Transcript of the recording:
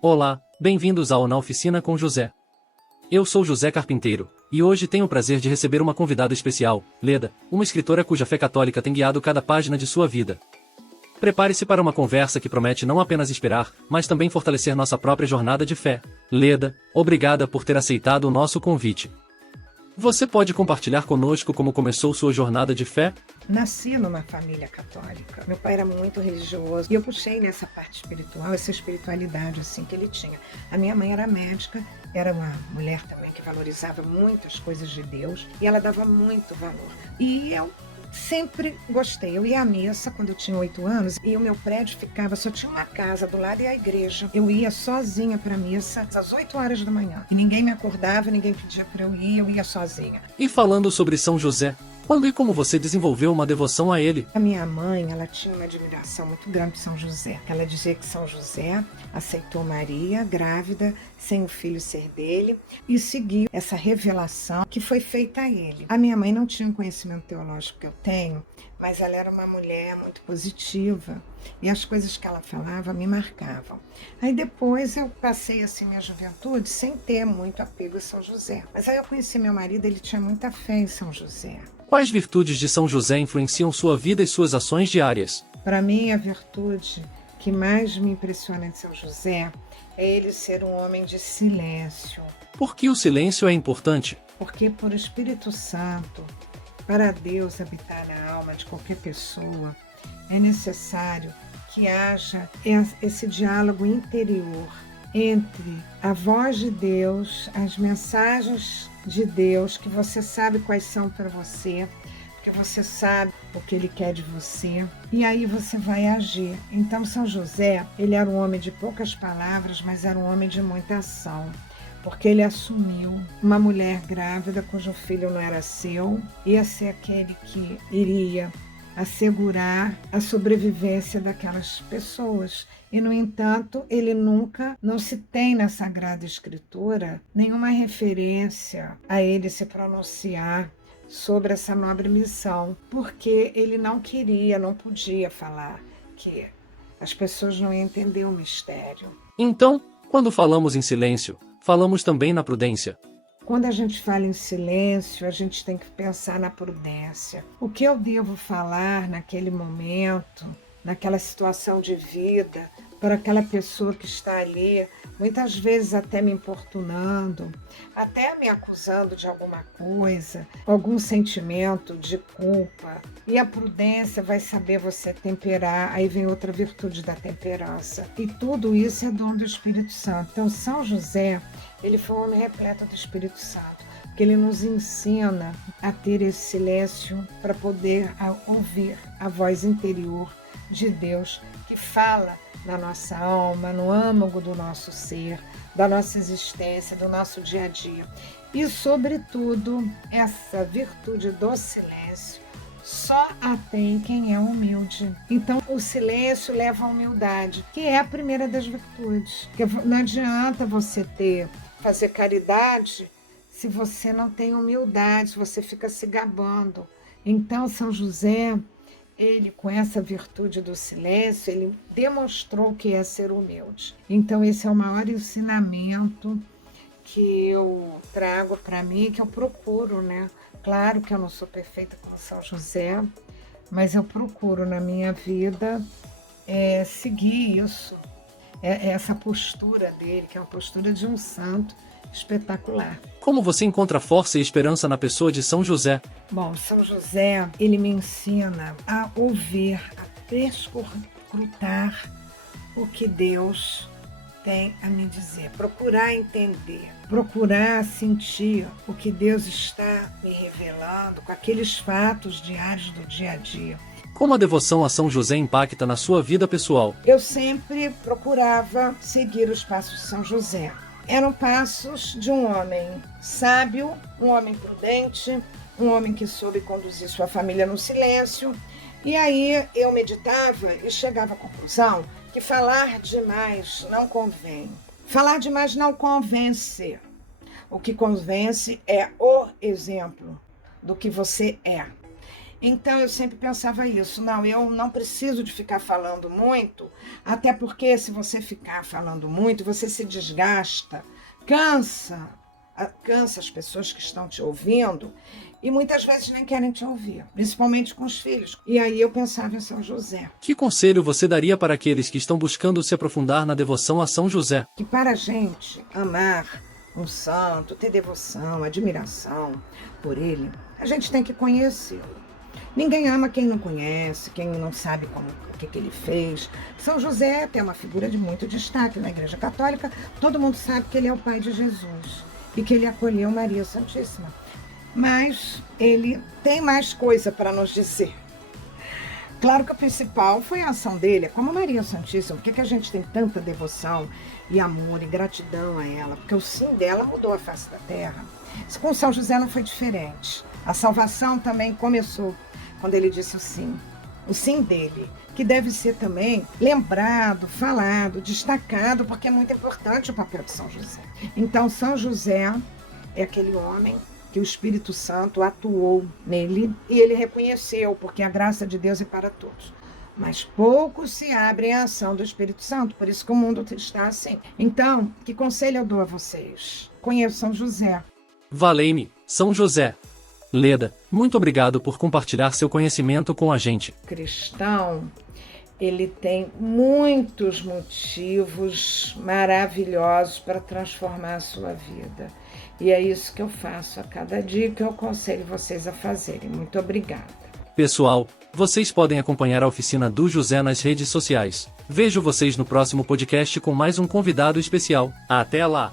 Olá, bem-vindos ao Na Oficina com José. Eu sou José Carpinteiro, e hoje tenho o prazer de receber uma convidada especial, Leda, uma escritora cuja fé católica tem guiado cada página de sua vida. Prepare-se para uma conversa que promete não apenas inspirar, mas também fortalecer nossa própria jornada de fé. Leda, obrigada por ter aceitado o nosso convite. Você pode compartilhar conosco como começou sua jornada de fé? Nasci numa família católica. Meu pai era muito religioso e eu puxei nessa parte espiritual, essa espiritualidade assim que ele tinha. A minha mãe era médica, era uma mulher também que valorizava muitas coisas de Deus e ela dava muito valor. E eu sempre gostei. Eu ia à missa quando eu tinha 8 anos e o meu prédio ficava, só tinha uma casa do lado e a igreja. Eu ia sozinha para a missa às 8 horas da manhã. E ninguém me acordava, ninguém pedia para eu ia sozinha. E falando sobre São José, quando e como você desenvolveu uma devoção a ele? A minha mãe, ela tinha uma admiração muito grande por São José. Ela dizia que São José aceitou Maria, grávida, sem o filho ser dele, e seguiu essa revelação que foi feita a ele. A minha mãe não tinha um conhecimento teológico que eu tenho, mas ela era uma mulher muito positiva, e as coisas que ela falava me marcavam. Aí depois eu passei assim minha juventude sem ter muito apego a São José. Mas aí eu conheci meu marido, ele tinha muita fé em São José. Quais virtudes de São José influenciam sua vida e suas ações diárias? Para mim, a virtude que mais me impressiona de São José é ele ser um homem de silêncio. Por que o silêncio é importante? Porque por Espírito Santo, para Deus habitar na alma de qualquer pessoa, é necessário que haja esse diálogo interior entre a voz de Deus, as mensagens de Deus, que você sabe quais são para você, porque você sabe o que Ele quer de você, e aí você vai agir. Então São José, ele era um homem de poucas palavras, mas era um homem de muita ação, porque ele assumiu uma mulher grávida cujo filho não era seu, ia ser aquele que iria assegurar a sobrevivência daquelas pessoas. E, no entanto, ele nunca, não se tem na Sagrada Escritura nenhuma referência a ele se pronunciar sobre essa nobre missão, porque ele não queria, não podia falar, que as pessoas não iam entender o mistério. Então, quando falamos em silêncio, falamos também na prudência. Quando a gente fala em silêncio, a gente tem que pensar na prudência. O que eu devo falar naquele momento, naquela situação de vida, para aquela pessoa que está ali, muitas vezes até me importunando, até me acusando de alguma coisa, algum sentimento de culpa. E a prudência vai saber você temperar, aí vem outra virtude da temperança. E tudo isso é dom do Espírito Santo. Então, São José, ele foi um homem repleto do Espírito Santo, porque ele nos ensina a ter esse silêncio para poder ouvir a voz interior de Deus que fala na nossa alma, no âmago do nosso ser, da nossa existência, do nosso dia a dia. E, sobretudo, essa virtude do silêncio só a tem quem é humilde. Então, o silêncio leva à humildade, que é a primeira das virtudes. Porque não adianta você fazer caridade se você não tem humildade, se você fica se gabando. Então, São José, ele, com essa virtude do silêncio, ele demonstrou que é ser humilde. Então, esse é o maior ensinamento que eu trago para mim, que eu procuro, né? Claro que eu não sou perfeita como São José, mas eu procuro na minha vida seguir isso, essa postura dele, que é uma postura de um santo espetacular. Como você encontra força e esperança na pessoa de São José? Bom, São José, ele me ensina a ouvir, a perscrutar o que Deus tem a me dizer, procurar entender, procurar sentir o que Deus está me revelando com aqueles fatos diários do dia a dia. Como a devoção a São José impacta na sua vida pessoal? Eu sempre procurava seguir os passos de São José. Eram passos de um homem sábio, um homem prudente, um homem que soube conduzir sua família no silêncio. E aí eu meditava e chegava à conclusão que falar demais não convém. Falar demais não convence. O que convence é o exemplo do que você é. Então eu sempre pensava isso, não, eu não preciso de ficar falando muito, até porque se você ficar falando muito, você se desgasta, cansa as pessoas que estão te ouvindo e muitas vezes nem querem te ouvir, principalmente com os filhos. E aí eu pensava em São José. Que conselho você daria para aqueles que estão buscando se aprofundar na devoção a São José? Que para a gente amar um santo, ter devoção, admiração por ele, a gente tem que conhecê-lo. Ninguém ama quem não conhece, quem não sabe o que ele fez. São José tem uma figura de muito destaque na Igreja Católica. Todo mundo sabe que ele é o pai de Jesus e que ele acolheu Maria Santíssima. Mas ele tem mais coisa para nos dizer. Claro que o principal foi a ação dele, é como Maria Santíssima. Por que a gente tem tanta devoção e amor e gratidão a ela? Porque o sim dela mudou a face da terra. Com São José não foi diferente. A salvação também começou quando ele disse o sim dele, que deve ser também lembrado, falado, destacado, porque é muito importante o papel de São José. Então, São José é aquele homem que o Espírito Santo atuou nele e ele reconheceu, porque a graça de Deus é para todos. Mas poucos se abrem à ação do Espírito Santo, por isso que o mundo está assim. Então, que conselho eu dou a vocês? Conheçam José. Valei-me, São José. Leda, muito obrigado por compartilhar seu conhecimento com a gente. Cristão, ele tem muitos motivos maravilhosos para transformar a sua vida. E é isso que eu faço a cada dia, que eu aconselho vocês a fazerem. Muito obrigada. Pessoal, vocês podem acompanhar a oficina do José nas redes sociais. Vejo vocês no próximo podcast com mais um convidado especial. Até lá!